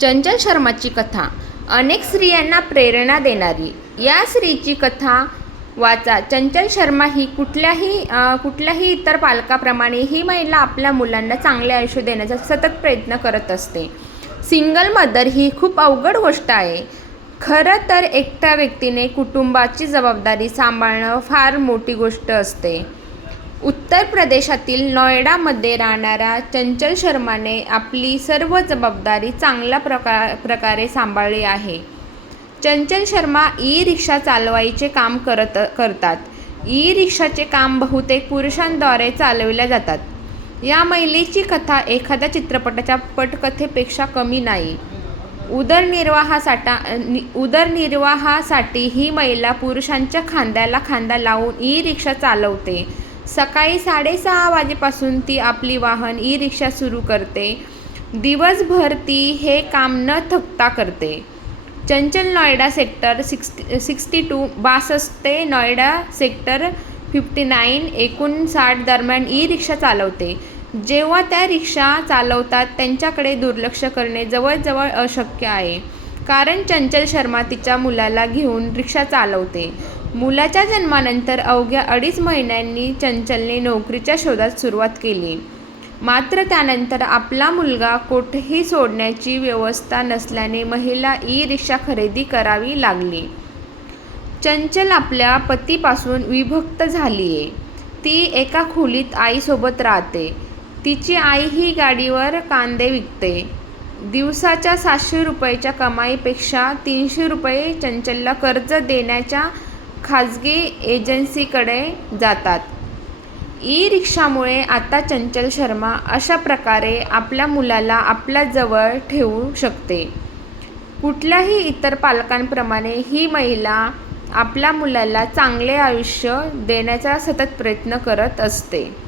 चंचल शर्माची कथा. अनेक स्त्रियांना प्रेरणा देणारी. या स्त्रीची कथा वाचा. चंचल शर्मा ही कुठल्याही कुठल्याही इतर पालकाप्रमाणे ही महिला आपल्या मुलांना चांगले आयुष्य देण्याचा सतत प्रयत्न करत असते. सिंगल मदर ही खूप अवघड गोष्ट आहे. खरं तर एकट्या व्यक्तीने कुटुंबाची जबाबदारी सांभाळणं फार मोठी गोष्ट असते. उत्तर प्रदेशातील नोएडामध्ये राहणाऱ्या चंचल शर्माने आपली सर्व जबाबदारी चांगल्या प्रका प्रकारे सांभाळली आहे. चंचल शर्मा ई रिक्षा चालवायचे काम करत करतात. ई रिक्षाचे काम बहुतेक पुरुषांद्वारे चालविल्या जातात. या महिलेची कथा एखाद्या चित्रपटाच्या पटकथेपेक्षा कमी नाही. उदरनिर्वाहासाठा नि- उदरनिर्वाहासाठी ही महिला पुरुषांच्या खांद्याला खांदा लावून ई रिक्षा चालवते. सकाळी साडेसहा वाजेपासून ती आपली वाहन ई रिक्षा सुरू करते. दिवसभर ती हे काम न थकता करते. Chanchal Noida sector sixty sixty two बासष्ट ते नोएडा सेक्टर फिफ्टी नाईन एकोणसाठ दरम्यान ई रिक्षा चालवते. जेव्हा त्या रिक्षा चालवतात त्यांच्याकडे दुर्लक्ष करणे जवळजवळ अशक्य आहे. कारण चंचल शर्मा तिच्या मुलाला घेऊन रिक्षा चालवते. मुलाच्या जन्मानंतर अवघ्या अडीच महिन्यांनी चंचलने नोकरीच्या शोधात सुरुवात केली. मात्र त्यानंतर आपला मुलगा कोठेही सोडण्याची व्यवस्था नसल्याने महिला ई रिक्षा खरेदी करावी लागली. चंचल आपल्या पतीपासून विभक्त झाली आहे ती एका खोलीत आईसोबत राहते. तिची आई ही गाडीवर कांदे विकते. दिवसाच्या सातशे रुपयाच्या कमाईपेक्षा तीनशे रुपये चंचलला कर्ज देण्याच्या खाजगी एजन्सीकडे जातात. ई रिक्षामुळे आता चंचल शर्मा अशा प्रकारे आपल्या मुलाला आपल्या जवळ ठेवू शकते. कुठल्याही इतर पालकांप्रमाणे ही महिला आपल्या मुलाला चांगले आयुष्य देण्याचा सतत प्रयत्न करत असते.